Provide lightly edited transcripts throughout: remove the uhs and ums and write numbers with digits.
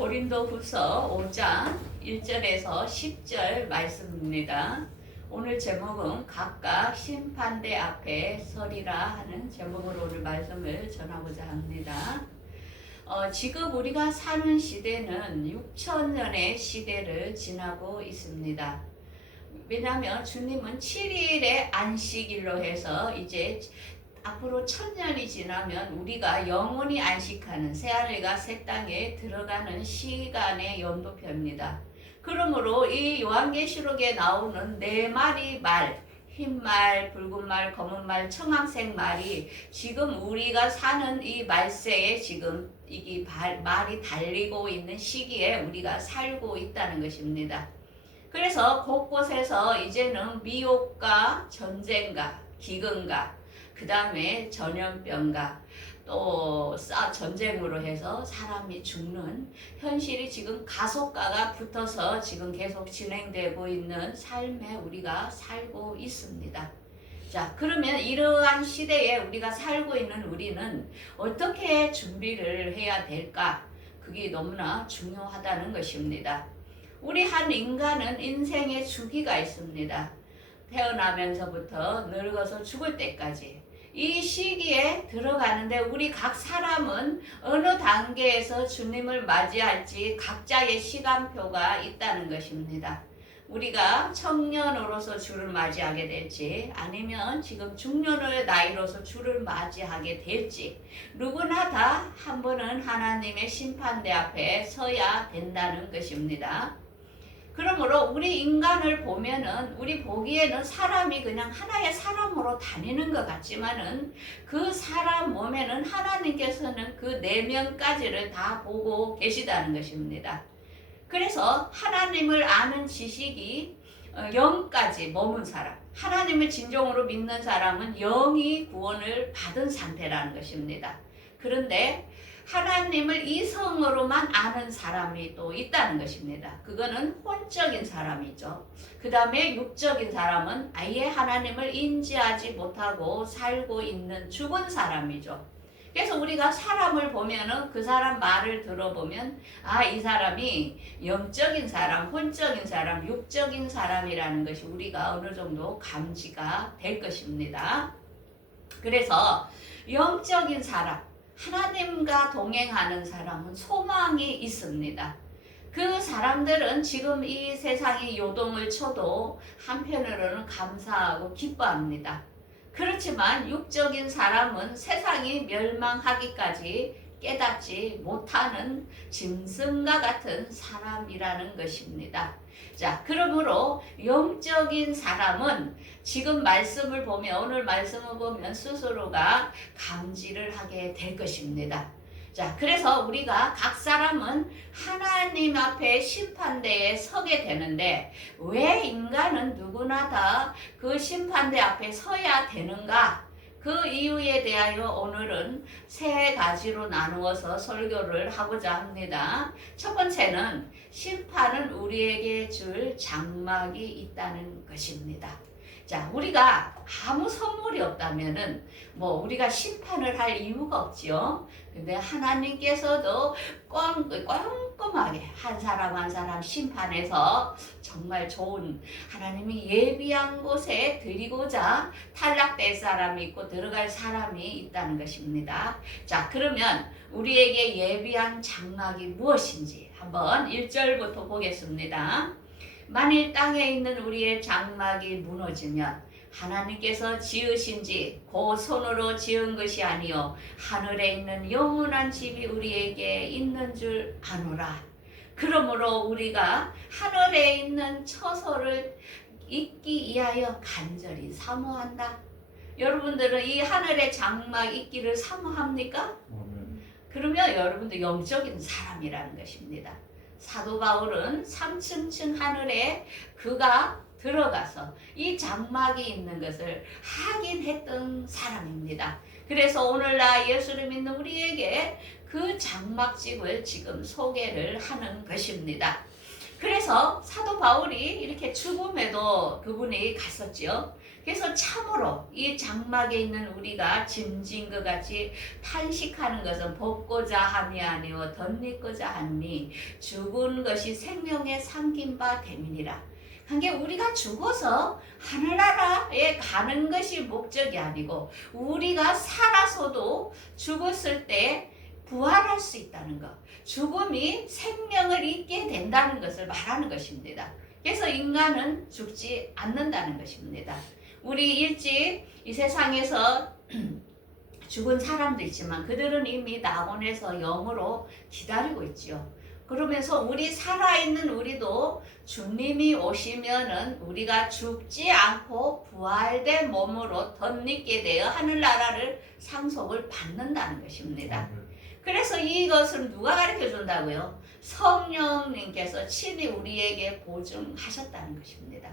고린도후서 5장 1절에서 10절 말씀입니다. 오늘 제목은 각각 심판대 앞에 서리라 하는 제목으로 오늘 말씀을 전하고자 합니다. 지금 우리가 사는 시대는 6천년의 시대를 지나고 있습니다. 왜냐하면 주님은 7일의 안식일로 해서 이제 앞으로 1000년이 지나면 우리가 영원히 안식하는 새하늘과 새 땅에 들어가는 시간의 연도표입니다. 그러므로 이 요한계시록에 나오는 네 마리 말, 흰 말, 붉은 말, 검은 말, 청황색 말이 지금 우리가 사는 이 말세에 지금 이 말이 달리고 있는 시기에 우리가 살고 있다는 것입니다. 그래서 곳곳에서 이제는 미혹과 전쟁과 기근과 그 다음에 전염병과 또 전쟁으로 해서 사람이 죽는 현실이 지금 가속화가 붙어서 지금 계속 진행되고 있는 삶에 우리가 살고 있습니다. 자, 그러면 이러한 시대에 우리가 살고 있는 우리는 어떻게 준비를 해야 될까? 그게 너무나 중요하다는 것입니다. 우리 한 인간은 인생의 주기가 있습니다. 태어나면서부터 늙어서 죽을 때까지 이 시기에 들어가는데 우리 각 사람은 어느 단계에서 주님을 맞이할지 각자의 시간표가 있다는 것입니다. 우리가 청년으로서 주를 맞이하게 될지 아니면 지금 중년의 나이로서 주를 맞이하게 될지 누구나 다 한 번은 하나님의 심판대 앞에 서야 된다는 것입니다. 그러므로 우리 인간을 보면은 우리 보기에는 사람이 그냥 하나의 사람으로 다니는 것 같지만은 그 사람 몸에는 하나님께서는 그 내면까지를 다 보고 계시다는 것입니다. 그래서 하나님을 아는 지식이 영까지 머문 사람, 하나님을 진정으로 믿는 사람은 영이 구원을 받은 상태라는 것입니다. 그런데 하나님을 이성으로만 아는 사람이 또 있다는 것입니다. 그거는 혼적인 사람이죠. 그 다음에 육적인 사람은 아예 하나님을 인지하지 못하고 살고 있는 죽은 사람이죠. 그래서 우리가 사람을 보면은 그 사람 말을 들어보면 이 사람이 영적인 사람, 혼적인 사람, 육적인 사람이라는 것이 우리가 어느 정도 감지가 될 것입니다. 그래서 영적인 사람, 하나님과 동행하는 사람은 소망이 있습니다. 그 사람들은 지금 이 세상이 요동을 쳐도 한편으로는 감사하고 기뻐합니다. 그렇지만 육적인 사람은 세상이 멸망하기까지 깨닫지 못하는 짐승과 같은 사람이라는 것입니다. 자, 그러므로 영적인 사람은 지금 말씀을 보면 오늘 말씀을 보면 스스로가 감지를 하게 될 것입니다. 자, 그래서 우리가 각 사람은 하나님 앞에 심판대에 서게 되는데 왜 인간은 누구나 다 그 심판대 앞에 서야 되는가? 그 이유에 대하여 오늘은 세 가지로 나누어서 설교를 하고자 합니다. 첫 번째는 심판은 우리에게 줄 장막이 있다는 것입니다. 자, 우리가 아무 선물이 없다면은 우리가 심판을 할 이유가 없지요. 근데 하나님께서도 꼼꼼하게 한 사람 한 사람 심판해서 정말 좋은 하나님이 예비한 곳에 드리고자 탈락될 사람이 있고 들어갈 사람이 있다는 것입니다. 자, 그러면 우리에게 예비한 장막이 무엇인지 한번 1절부터 보겠습니다. 만일 땅에 있는 우리의 장막이 무너지면 하나님께서 지으신지 그 손으로 지은 것이 아니요 하늘에 있는 영원한 집이 우리에게 있는 줄 아노라. 그러므로 우리가 하늘에 있는 처소를 있기 위하여 간절히 사모한다. 여러분들은 이 하늘의 장막 있기를 사모합니까? 그러면 여러분들 영적인 사람이라는 것입니다. 사도 바울은 3층 하늘에 그가 들어가서 이 장막이 있는 것을 확인했던 사람입니다. 그래서 오늘날 예수를 믿는 우리에게 그 장막집을 지금 소개를 하는 것입니다. 그래서 사도 바울이 이렇게 죽음에도 그분이 갔었지요. 그래서 참으로 이 장막에 있는 우리가 짐진 것 같이 탄식하는 것은 벗고자 함이 아니요 덧입고자 함이 죽은 것이 생명에 삼긴 바 됨이니라. 그게 우리가 죽어서 하늘나라에 가는 것이 목적이 아니고 우리가 살아서도 죽었을 때 부활할 수 있다는 것, 죽음이 생명을 잇게 된다는 것을 말하는 것입니다. 그래서 인간은 죽지 않는다는 것입니다. 우리 일찍 이 세상에서 죽은 사람도 있지만 그들은 이미 낙원에서 영으로 기다리고 있지요. 그러면서 우리 살아있는 우리도 주님이 오시면은 우리가 죽지 않고 부활된 몸으로 덧입게 되어 하늘나라를 상속을 받는다는 것입니다. 그래서 이것을 누가 가르쳐 준다고요? 성령님께서 친히 우리에게 보증하셨다는 것입니다.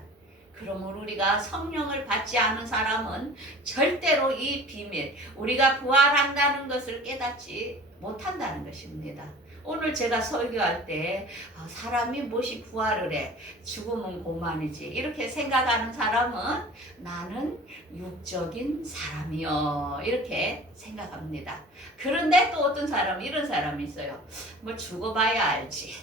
그러므로 우리가 성령을 받지 않은 사람은 절대로 이 비밀, 우리가 부활한다는 것을 깨닫지 못한다는 것입니다. 오늘 제가 설교할 때 사람이 무엇이 부활을 해? 죽으면 고만이지. 이렇게 생각하는 사람은 나는 육적인 사람이요. 이렇게 생각합니다. 그런데 또 어떤 사람, 이런 사람이 있어요. 뭐 죽어봐야 알지.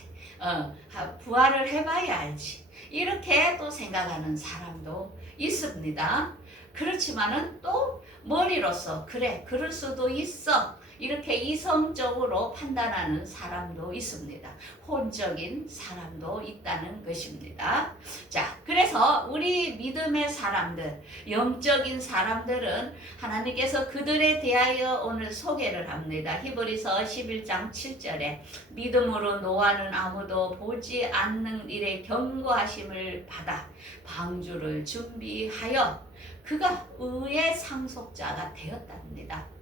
부활을 해봐야 알지. 이렇게 또 생각하는 사람도 있습니다. 그렇지만은 또 머리로서 그래, 그럴 수도 있어. 이렇게 이성적으로 판단하는 사람도 있습니다. 혼적인 사람도 있다는 것입니다. 자, 그래서 우리 믿음의 사람들, 영적인 사람들은 하나님께서 그들에 대하여 오늘 소개를 합니다. 히브리서 11장 7절에 믿음으로 노아는 아무도 보지 않는 일에 경고하심을 받아 방주를 준비하여 그가 의의 상속자가 되었답니다.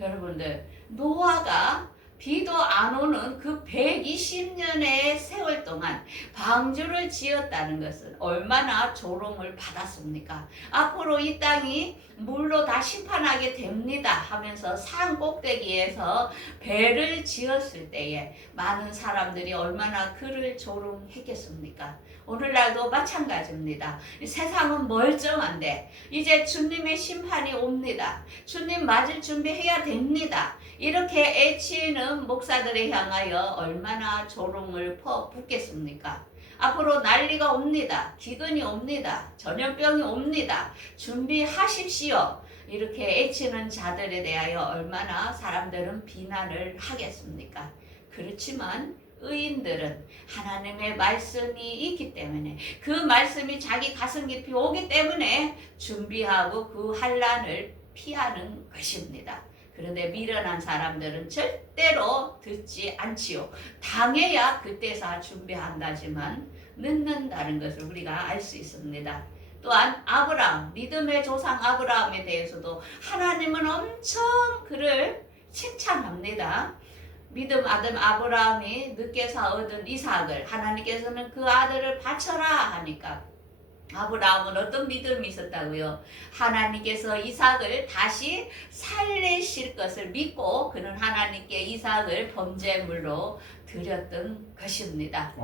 여러분들, 노아가 비도 안 오는 그 120년의 세월 동안 방주를 지었다는 것은 얼마나 조롱을 받았습니까? 앞으로 이 땅이 물로 다 심판하게 됩니다 하면서 산 꼭대기에서 배를 지었을 때에 많은 사람들이 얼마나 그를 조롱했겠습니까? 오늘날도 마찬가지입니다. 세상은 멀쩡한데 이제 주님의 심판이 옵니다. 주님 맞을 준비해야 됩니다. 이렇게 애치는 목사들에 향하여 얼마나 조롱을 퍼붓겠습니까? 앞으로 난리가 옵니다. 기근이 옵니다. 전염병이 옵니다. 준비하십시오. 이렇게 애치는 자들에 대하여 얼마나 사람들은 비난을 하겠습니까? 그렇지만 의인들은 하나님의 말씀이 있기 때문에 그 말씀이 자기 가슴 깊이 오기 때문에 준비하고 그 환난을 피하는 것입니다. 그런데 미련한 사람들은 절대로 듣지 않지요. 당해야 그때서 준비한다지만 늦는다는 것을 우리가 알 수 있습니다. 또한 아브라함, 믿음의 조상 아브라함에 대해서도 하나님은 엄청 그를 칭찬합니다. 믿음 아들 아브라함이 늦게서 얻은 이삭을 하나님께서는 그 아들을 바쳐라 하니까 아브라함은 어떤 믿음이 있었다고요? 하나님께서 이삭을 다시 살리실 것을 믿고 그는 하나님께 이삭을 번제물로 드렸던 것입니다.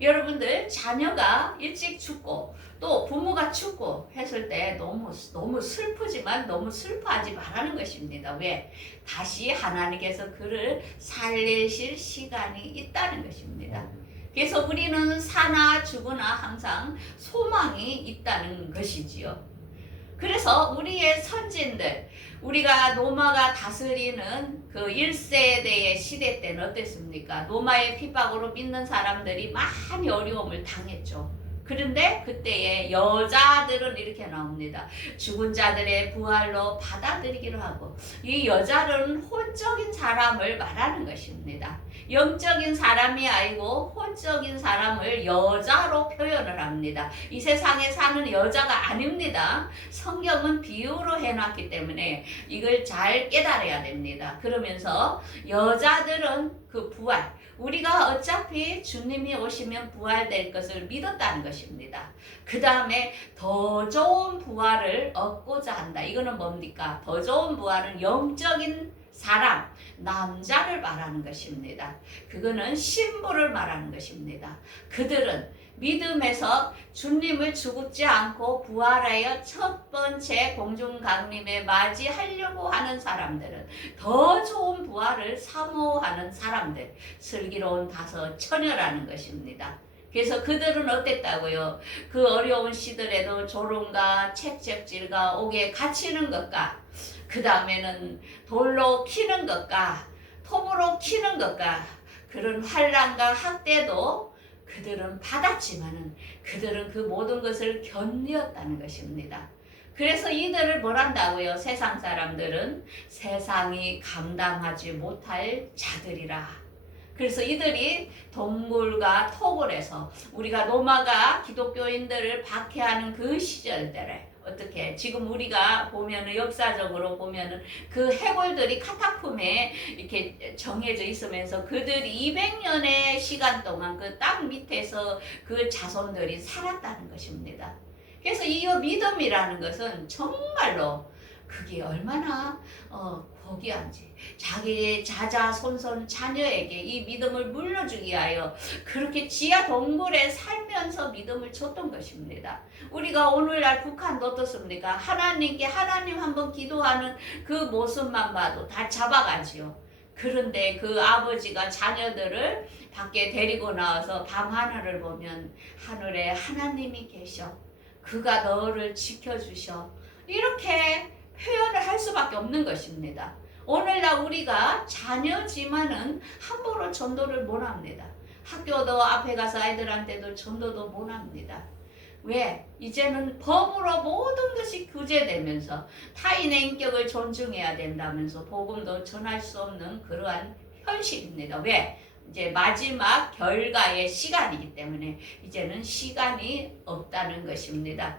여러분들, 자녀가 일찍 죽고 또 부모가 죽고 했을 때 너무 슬프지만 너무 슬퍼하지 말라는 것입니다. 왜? 다시 하나님께서 그를 살리실 시간이 있다는 것입니다. 그래서 우리는 사나 죽으나 항상 소망이 있다는 것이지요. 그래서 우리의 선진들, 우리가 로마가 다스리는 그 1세대의 시대 때는 어땠습니까? 로마의 핍박으로 믿는 사람들이 많이 어려움을 당했죠. 그런데 그때의 여자들은 이렇게 나옵니다. 죽은 자들의 부활로 받아들이기로 하고, 이 여자들은 혼적인 사람을 말하는 것입니다. 영적인 사람이 아니고 혼적인 사람을 여자로 표현을 합니다. 이 세상에 사는 여자가 아닙니다. 성경은 비유로 해놨기 때문에 이걸 잘 깨달아야 됩니다. 그러면서 여자들은 그 부활, 우리가 어차피 주님이 오시면 부활될 것을 믿었다는 것입니다. 그 다음에 더 좋은 부활을 얻고자 한다. 이거는 뭡니까? 더 좋은 부활은 영적인 사람, 남자를 말하는 것입니다. 그거는 신부를 말하는 것입니다. 그들은 믿음에서 주님을 죽지 않고 부활하여 첫 번째 공중 강림에 맞이하려고 하는 사람들은, 더 좋은 부활을 사모하는 사람들, 슬기로운 다섯 처녀라는 것입니다. 그래서 그들은 어땠다고요? 그 어려운 시들에도 조롱과 채찍질과 옥에 갇히는 것과, 그 다음에는 돌로 키는 것과 톱으로 키는 것과 그런 환난과 학대도 그들은 받았지만은 그들은 그 모든 것을 견디었다는 것입니다. 그래서 이들을 뭐란다고요? 세상 사람들은 세상이 감당하지 못할 자들이라. 그래서 이들이 동굴과 토굴에서, 우리가 로마가 기독교인들을 박해하는 그 시절들에 어떻게, 지금 우리가 보면은 역사적으로 보면은 그 해골들이 카타콤에 이렇게 정해져 있으면서 그들이 200년의 시간 동안 그 땅 밑에서 그 자손들이 살았다는 것입니다. 그래서 이 믿음이라는 것은 정말로 그게 얼마나 고귀한지, 자기의 자자손손 자녀에게 이 믿음을 물려주기 위하여 그렇게 지하 동굴에 살면서 믿음을 줬던 것입니다. 우리가 오늘날 북한도 어떻습니까? 하나님께 하나님 한번 기도하는 그 모습만 봐도 다 잡아가지요. 그런데 그 아버지가 자녀들을 밖에 데리고 나와서 밤하늘을 보면 하늘에 하나님이 계셔, 그가 너를 지켜주셔, 이렇게 표현을 할 수밖에 없는 것입니다. 오늘날 우리가 자녀지만은 함부로 전도를 못합니다. 학교도 앞에 가서 아이들한테도 전도도 못합니다. 왜? 이제는 법으로 모든 것이 규제되면서 타인의 인격을 존중해야 된다면서 복음도 전할 수 없는 그러한 현실입니다. 왜? 이제 마지막 결과의 시간이기 때문에 이제는 시간이 없다는 것입니다.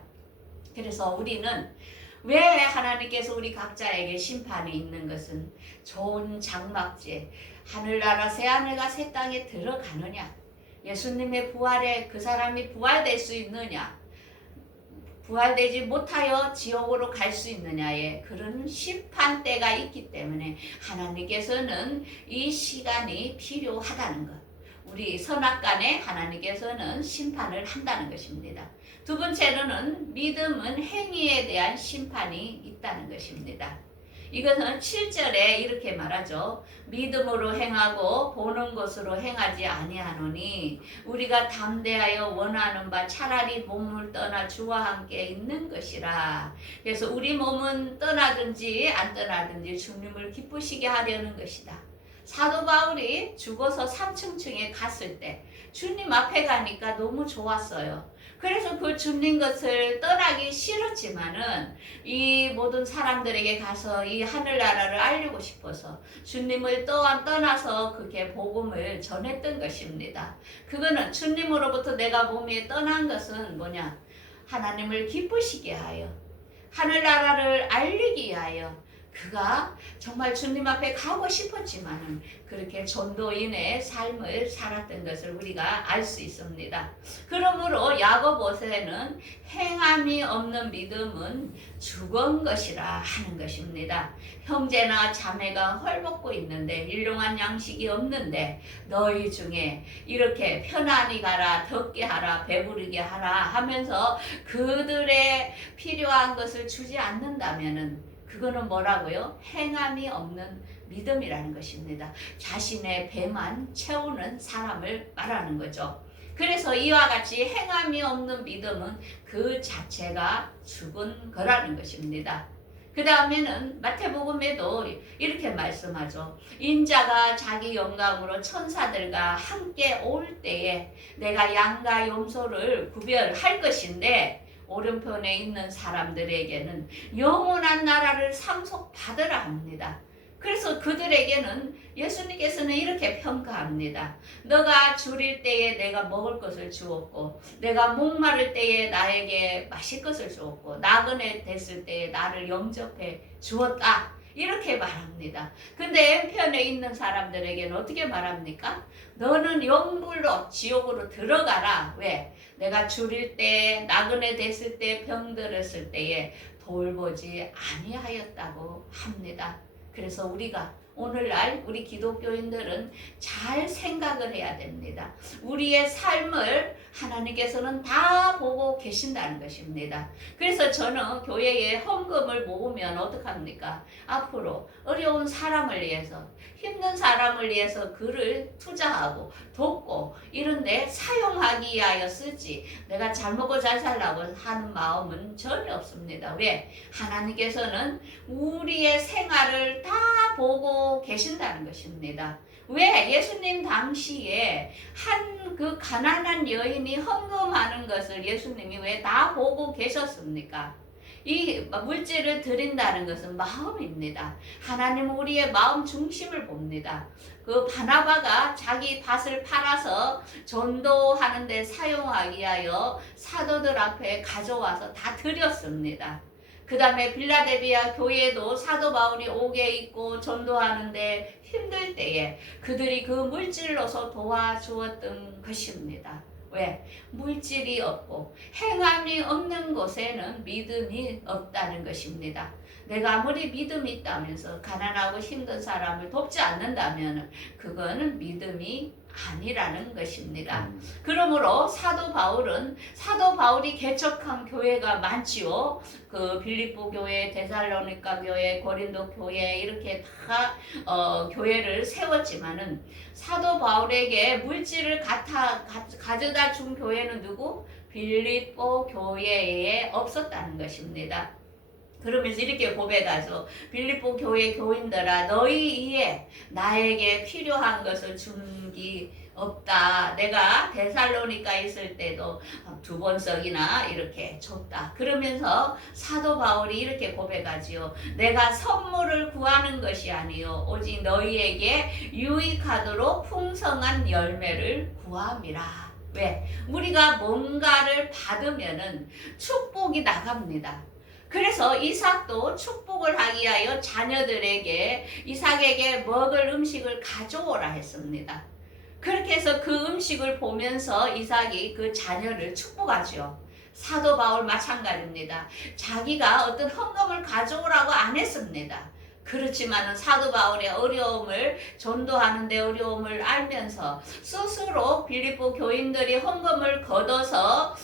그래서 우리는 왜 하나님께서 우리 각자에게 심판이 있는 것은, 좋은 장막지에 하늘나라 새하늘과 새 땅에 들어가느냐, 예수님의 부활에 그 사람이 부활될 수 있느냐, 부활되지 못하여 지옥으로 갈 수 있느냐에 그런 심판대가 있기 때문에 하나님께서는 이 시간이 필요하다는 것, 우리 선악간에 하나님께서는 심판을 한다는 것입니다. 두 번째로는 믿음은 행위에 대한 심판이 있다는 것입니다. 이것은 7절에 이렇게 말하죠. 믿음으로 행하고 보는 것으로 행하지 아니하노니 우리가 담대하여 원하는 바 차라리 몸을 떠나 주와 함께 있는 것이라. 그래서 우리 몸은 떠나든지 안 떠나든지 주님을 기쁘시게 하려는 것이다. 사도 바울이 죽어서 삼층층에 갔을 때 주님 앞에 가니까 너무 좋았어요. 그래서 그 주님 것을 떠나기 싫었지만은 이 모든 사람들에게 가서 이 하늘나라를 알리고 싶어서 주님을 떠나서 그렇게 복음을 전했던 것입니다. 그거는 주님으로부터 내가 몸에 떠난 것은 뭐냐? 하나님을 기쁘시게 하여 하늘나라를 알리기 위하여 그가 정말 주님 앞에 가고 싶었지만은 그렇게 전도인의 삶을 살았던 것을 우리가 알 수 있습니다. 그러므로 야고보서에는 행함이 없는 믿음은 죽은 것이라 하는 것입니다. 형제나 자매가 헐벗고 있는데 일용할 양식이 없는데 너희 중에 이렇게 편안히 가라, 덥게 하라, 배부르게 하라 하면서 그들의 필요한 것을 주지 않는다면은 그거는 뭐라고요? 행함이 없는 믿음이라는 것입니다. 자신의 배만 채우는 사람을 말하는 거죠. 그래서 이와 같이 행함이 없는 믿음은 그 자체가 죽은 거라는 것입니다. 그 다음에는 마태복음에도 이렇게 말씀하죠. 인자가 자기 영광으로 천사들과 함께 올 때에 내가 양과 염소를 구별할 것인데 오른편에 있는 사람들에게는 영원한 나라를 상속받으라 합니다. 그래서 그들에게는 예수님께서는 이렇게 평가합니다. 너가 줄일 때에 내가 먹을 것을 주었고 내가 목마를 때에 나에게 마실 것을 주었고 나그네 됐을 때에 나를 영접해 주었다. 이렇게 말합니다. 근데 왼편에 있는 사람들에게는 어떻게 말합니까? 너는 영불로 지옥으로 들어가라. 왜? 내가 줄일 때, 나그네 됐을 때, 병들었을 때에 돌보지 아니하였다고 합니다. 그래서 우리가 오늘날 우리 기독교인들은 잘 생각을 해야 됩니다. 우리의 삶을 하나님께서는 다 보고 계신다는 것입니다. 그래서 저는 교회에 헌금을 모으면 어떡합니까? 앞으로 어려운 사람을 위해서, 힘든 사람을 위해서 그를 투자하고 돕고 이런데 사용하기 위하여 쓰지, 내가 잘 먹고 잘 살라고 하는 마음은 전혀 없습니다. 왜? 하나님께서는 우리의 생활을 다 보고 계신다는 것입니다. 왜? 예수님 당시에 한 그 가난한 여인이 헌금하는 것을 예수님이 왜 다 보고 계셨습니까? 이 물질을 드린다는 것은 마음입니다. 하나님은 우리의 마음 중심을 봅니다. 그 바나바가 자기 밭을 팔아서 전도하는 데 사용하기 위하여 사도들 앞에 가져와서 다 드렸습니다. 그 다음에 빌라델비아 교회도 사도 바울이 옥에 있고 전도하는데 힘들 때에 그들이 그 물질로서 도와주었던 것입니다. 왜? 물질이 없고 행함이 없는 곳에는 믿음이 없다는 것입니다. 내가 아무리 믿음이 있다면서 가난하고 힘든 사람을 돕지 않는다면 그거는 믿음이 아니라는 것입니다. 그러므로 사도 바울이 개척한 교회가 많지요. 그 빌립보 교회, 데살로니가 교회, 고린도 교회 이렇게 다 교회를 세웠지만은 사도 바울에게 물질을 가져다 준 교회는 누구? 빌립보 교회에 없었다는 것입니다. 그러면서 이렇게 고백하죠. 빌립보 교회 교인들아, 너희 이에 나에게 필요한 것을 준 게 없다. 내가 데살로니가 있을 때도 2번씩이나 이렇게 줬다. 그러면서 사도 바울이 이렇게 고백하지요. 내가 선물을 구하는 것이 아니요 오직 너희에게 유익하도록 풍성한 열매를 구함이라. 왜? 우리가 뭔가를 받으면은 축복이 나갑니다. 그래서 이삭도 축복을 하기 위하여 자녀들에게 이삭에게 먹을 음식을 가져오라 했습니다. 그렇게 해서 그 음식을 보면서 이삭이 그 자녀를 축복하죠. 사도 바울 마찬가지입니다. 자기가 어떤 헌금을 가져오라고 안 했습니다. 그렇지만 사도 바울의 어려움을 전도하는 데 어려움을 알면서 스스로 빌립보 교인들이 헌금을 걷어서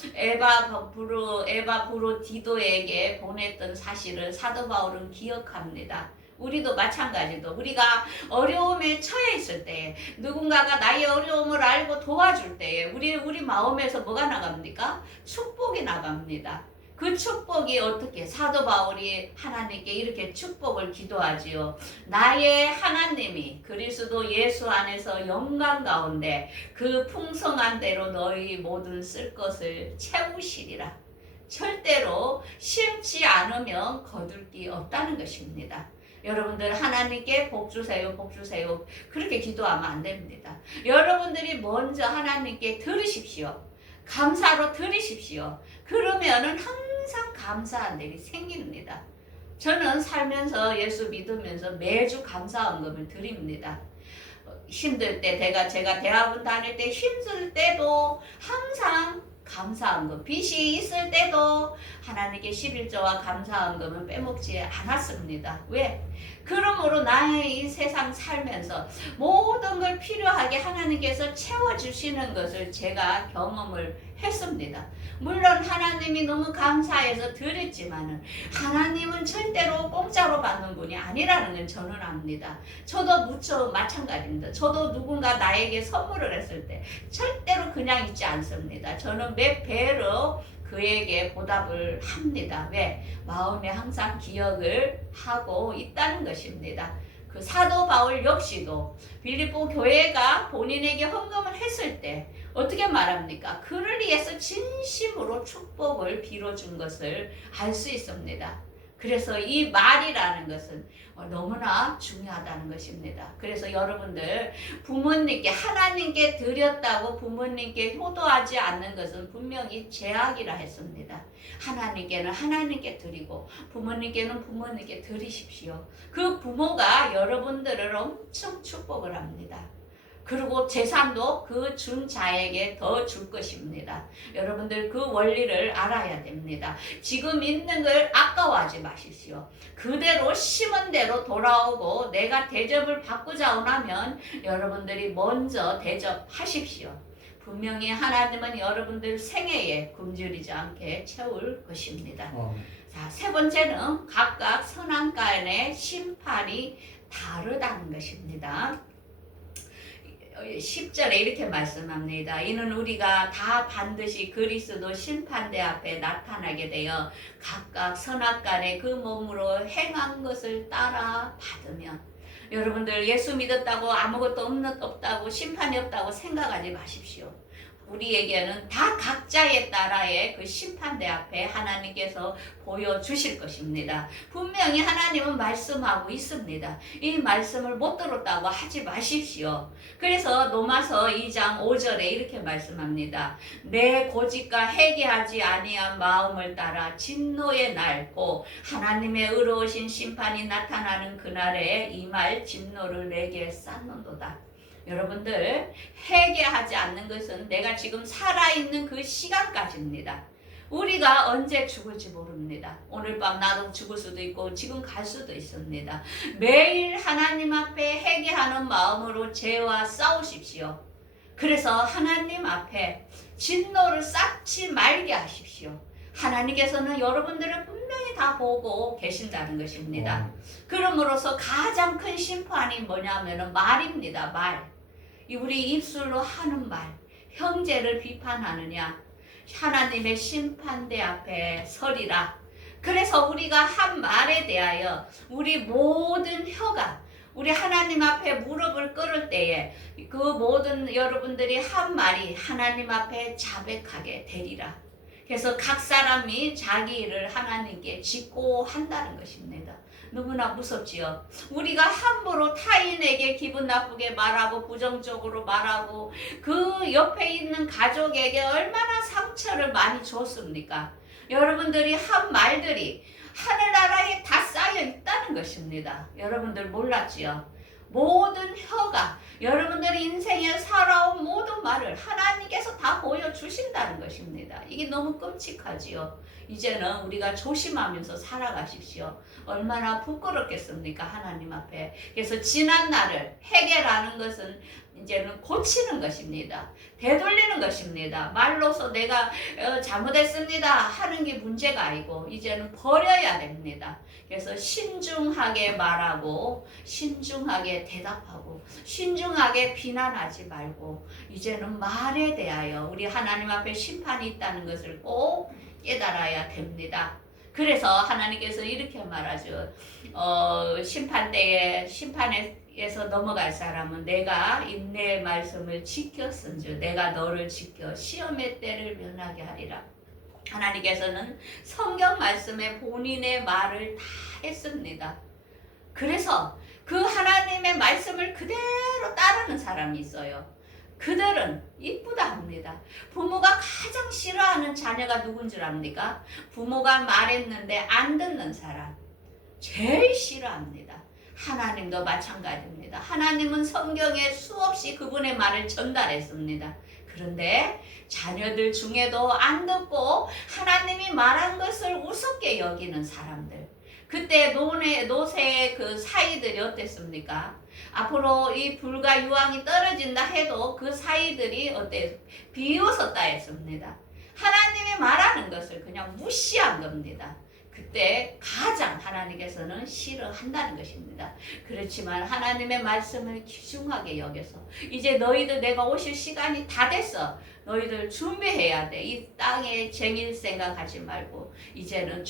에바브로디도에게 보냈던 사실을 사도 바울은 기억합니다. 우리도 마찬가지도 우리가 어려움에 처해 있을 때 누군가가 나의 어려움을 알고 도와줄 때에 우리 마음에서 뭐가 나갑니까? 축복이 나갑니다. 그 축복이 어떻게 사도 바울이 하나님께 이렇게 축복을 기도하지요. 나의 하나님이 그리스도 예수 안에서 영광 가운데 그 풍성한 대로 너희 모든 쓸 것을 채우시리라. 절대로 심지 않으면 거둘 게 없다는 것입니다. 여러분들 하나님께 복 주세요, 복 주세요. 그렇게 기도하면 안 됩니다. 여러분들이 먼저 하나님께 들으십시오. 감사로 들으십시오. 그러면은 항상 감사한 일이 생깁니다. 저는 살면서 예수 믿으면서 매주 감사헌금을 드립니다. 힘들 때 제가 대학원 다닐 때 힘들 때도 항상 감사헌금, 빚이 있을 때도 하나님께 11조와 감사헌금은 빼먹지 않았습니다. 왜? 그러므로 나의 이 세상 살면서 모든 걸 필요하게 하나님께서 채워주시는 것을 제가 경험을 했습니다. 물론 하나님이 너무 감사해서 드렸지만은 하나님은 절대로 공짜로 받는 분이 아니라는 건 저는 압니다. 저도 무척 마찬가지입니다. 저도 누군가 나에게 선물을 했을 때 절대로 그냥 있지 않습니다. 저는 몇 배로 그에게 보답을 합니다. 왜? 마음에 항상 기억을 하고 있다는 것입니다. 그 사도 바울 역시도 빌립보 교회가 본인에게 헌금을 했을 때 어떻게 말합니까? 그를 위해서 진심으로 축복을 빌어준 것을 알 수 있습니다. 그래서 이 말이라는 것은 너무나 중요하다는 것입니다. 그래서 여러분들 부모님께 하나님께 드렸다고 부모님께 효도하지 않는 것은 분명히 죄악이라 했습니다. 하나님께는 하나님께 드리고 부모님께는 부모님께 드리십시오. 그 부모가 여러분들을 엄청 축복을 합니다. 그리고 재산도 그 준 자에게 더 줄 것입니다. 여러분들 그 원리를 알아야 됩니다. 지금 있는 걸 아까워하지 마십시오. 그대로 심은 대로 돌아오고 내가 대접을 받고자 원하면 여러분들이 먼저 대접하십시오. 분명히 하나님은 여러분들 생애에 굶주리지 않게 채울 것입니다. 자, 세 번째는 각각 선악간의 심판이 다르다는 것입니다. 10절에 이렇게 말씀합니다. 이는 우리가 다 반드시 그리스도 심판대 앞에 나타나게 되어 각각 선악간에 그 몸으로 행한 것을 따라 받으며. 여러분들 예수 믿었다고 아무것도 없다고 심판이 없다고 생각하지 마십시오. 우리에게는 다 각자에 따라의 그 심판대 앞에 하나님께서 보여주실 것입니다. 분명히 하나님은 말씀하고 있습니다. 이 말씀을 못 들었다고 하지 마십시오. 그래서 로마서 2장 5절에 이렇게 말씀합니다. 내 고집과 회개하지 아니한 마음을 따라 진노의 날 곧 하나님의 의로우신 심판이 나타나는 그날에 이 말 진노를 내게 쌓는도다. 여러분들 회개하지 않는 것은 내가 지금 살아있는 그 시간까지입니다. 우리가 언제 죽을지 모릅니다. 오늘 밤 나도 죽을 수도 있고 지금 갈 수도 있습니다. 매일 하나님 앞에 회개하는 마음으로 죄와 싸우십시오. 그래서 하나님 앞에 진노를 쌓지 말게 하십시오. 하나님께서는 여러분들을 분명히 다 보고 계신다는 것입니다. 그러므로서 가장 큰 심판이 뭐냐면은 말입니다. 말. 우리 입술로 하는 말. 형제를 비판하느냐. 하나님의 심판대 앞에 서리라. 그래서 우리가 한 말에 대하여 우리 모든 혀가 우리 하나님 앞에 무릎을 꿇을 때에 그 모든 여러분들이 한 말이 하나님 앞에 자백하게 되리라. 그래서 각 사람이 자기 일을 하나님께 짓고 한다는 것입니다. 너무나 무섭지요. 우리가 함부로 타인에게 기분 나쁘게 말하고 부정적으로 말하고 그 옆에 있는 가족에게 얼마나 상처를 많이 줬습니까? 여러분들이 한 말들이 하늘나라에 다 쌓여 있다는 것입니다. 여러분들 몰랐지요? 모든 혀가 여러분들이 인생에 살아온 모든 말을 하나님께서 다 보여주신다는 것입니다. 이게 너무 끔찍하지요. 이제는 우리가 조심하면서 살아가십시오. 얼마나 부끄럽겠습니까? 하나님 앞에. 그래서 지난 날을 회개라는 것은 이제는 고치는 것입니다. 되돌리는 것입니다. 말로서 내가 잘못했습니다 하는 게 문제가 아니고 이제는 버려야 됩니다. 그래서 신중하게 말하고 신중하게 대답하고 신중하게 비난하지 말고 이제는 말에 대하여 우리 하나님 앞에 심판이 있다는 것을 꼭 깨달아야 됩니다. 그래서 하나님께서 이렇게 말하죠. 심판에서 넘어갈 사람은 내가 인내의 말씀을 지켰은즉 내가 너를 지켜 시험의 때를 면하게 하리라. 하나님께서는 성경 말씀에 본인의 말을 다 했습니다. 그래서 그 하나님의 말씀을 그대로 따르는 사람이 있어요. 그들은 이쁘다 합니다. 부모가 가장 싫어하는 자녀가 누군 줄 압니까? 부모가 말했는데 안 듣는 사람. 제일 싫어합니다. 하나님도 마찬가지입니다. 하나님은 성경에 수없이 그분의 말을 전달했습니다. 그런데 자녀들 중에도 안 듣고 하나님이 말한 것을 우습게 여기는 사람들. 그때 노새의 그 사이들이 어땠습니까? 앞으로 이 불과 유황이 떨어진다 해도 그 사이들이 어때요? 비웃었다 했습니다. 하나님이 말하는 것을 그냥 무시한 겁니다. 그때 가장 하나님께서는 싫어한다는 것입니다. 그렇지만 하나님의 말씀을 귀중하게 여겨서 이제 너희들 내가 오실 시간이 다 됐어. 너희들 준비해야 돼. 이 땅에 쟁일 생각하지 말고 이제는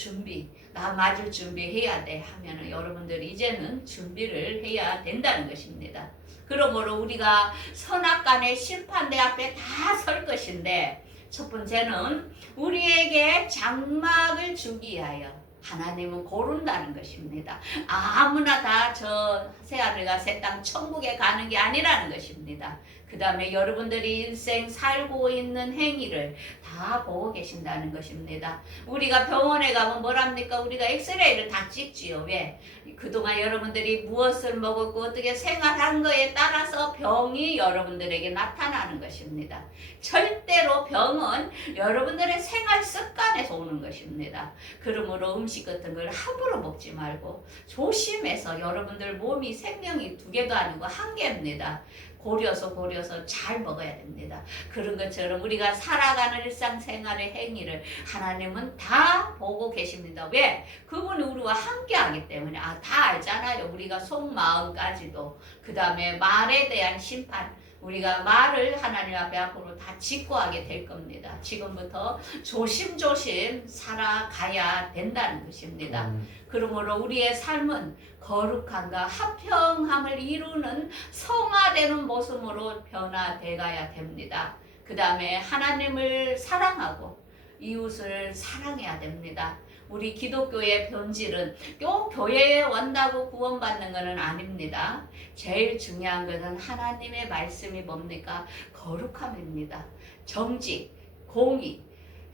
나 맞을 준비해야 돼 하면은 여러분들이 이제는 준비를 해야 된다는 것입니다. 그러므로 우리가 선악간의 심판대 앞에 다 설 것인데 첫 번째는 우리에게 장막을 주기 위하여 하나님은 고른다는 것입니다. 아무나 다 저 새하늘과 새 땅 천국에 가는 게 아니라는 것입니다. 그 다음에 여러분들이 인생 살고 있는 행위를 다 보고 계신다는 것입니다. 우리가 병원에 가면 뭐랍니까? 우리가 엑스레이를 다 찍지요. 왜? 그동안 여러분들이 무엇을 먹었고 어떻게 생활한 거에 따라서 병이 여러분들에게 나타나는 것입니다. 절대로 병은 여러분들의 생활 습관에서 오는 것입니다. 그러므로 음식 같은 걸 함부로 먹지 말고 조심해서 여러분들 몸이 생명이 두 개도 아니고 한 개입니다. 고려서 잘 먹어야 됩니다. 그런 것처럼 우리가 살아가는 일상생활의 행위를 하나님은 다 보고 계십니다. 왜? 그분이 우리와 함께 하기 때문에. 다 알잖아요. 우리가 속마음까지도. 그 다음에 말에 대한 심판. 우리가 말을 하나님 앞으로 다 직고하게 될 겁니다. 지금부터 조심조심 살아가야 된다는 것입니다. 그러므로 우리의 삶은 거룩함과 화평함을 이루는 성화되는 모습으로 변화돼 가야 됩니다. 그 다음에 하나님을 사랑하고 이웃을 사랑해야 됩니다. 우리 기독교의 본질은 꼭 교회에 온다고 구원받는 것은 아닙니다. 제일 중요한 것은 하나님의 말씀이 뭡니까? 거룩함입니다. 정직, 공의,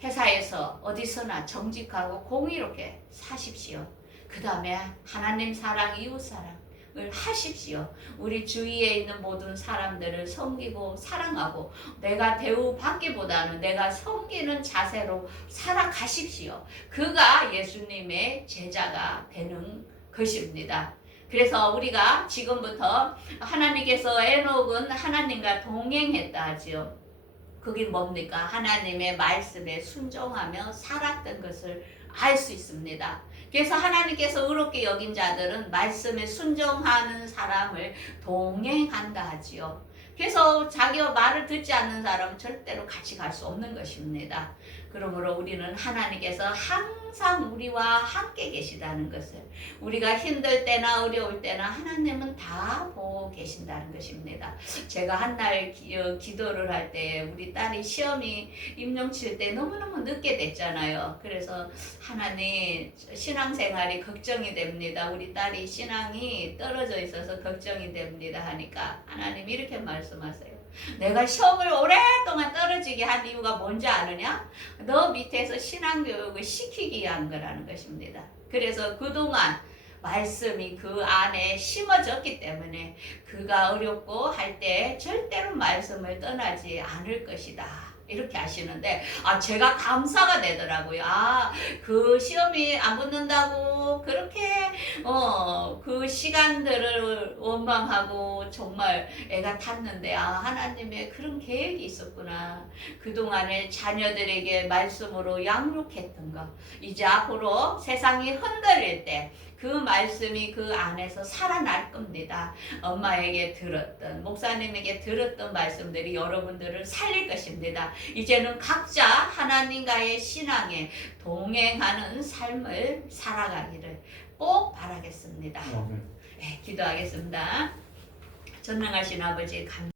회사에서 어디서나 정직하고 공의롭게 사십시오. 그 다음에 하나님 사랑, 이웃 사랑을 하십시오. 우리 주위에 있는 모든 사람들을 섬기고 사랑하고 내가 대우받기보다는 내가 섬기는 자세로 살아가십시오. 그가 예수님의 제자가 되는 것입니다. 그래서 우리가 지금부터 하나님께서 에녹은 하나님과 동행했다 하지요. 그게 뭡니까? 하나님의 말씀에 순종하며 살았던 것을 알 수 있습니다. 그래서 하나님께서 의롭게 여긴 자들은 말씀에 순종하는 사람을 동행한다 하지요. 그래서 자기가 말을 듣지 않는 사람은 절대로 같이 갈 수 없는 것입니다. 그러므로 우리는 하나님께서 항상 우리와 함께 계시다는 것을, 우리가 힘들 때나 어려울 때나 하나님은 다 보고 계신다는 것입니다. 제가 한날 기도를 할 때 우리 딸이 시험이 임용 칠 때 너무너무 늦게 됐잖아요. 그래서 하나님, 신앙생활이 걱정이 됩니다. 우리 딸이 신앙이 떨어져 있어서 걱정이 됩니다 하니까 하나님 이렇게 말씀하세요. 내가 시험을 오랫동안 떨어지게 한 이유가 뭔지 아느냐? 너 밑에서 신앙교육을 시키기 위한 거라는 것입니다. 그래서 그동안 말씀이 그 안에 심어졌기 때문에 그가 어렵고 할 때 절대로 말씀을 떠나지 않을 것이다. 이렇게 하시는데 제가 감사가 되더라고요. 그 시험이 안 붙는다고 그렇게 그 시간들을 원망하고 정말 애가 탔는데 하나님의 그런 계획이 있었구나. 그동안에 자녀들에게 말씀으로 양육했던 거 이제 앞으로 세상이 흔들릴 때 그 말씀이 그 안에서 살아날 겁니다. 엄마에게 들었던, 목사님에게 들었던 말씀들이 여러분들을 살릴 것입니다. 이제는 각자 하나님과의 신앙에 동행하는 삶을 살아가기를 꼭 바라겠습니다. 네, 기도하겠습니다. 전능하신 아버지 감사합니다.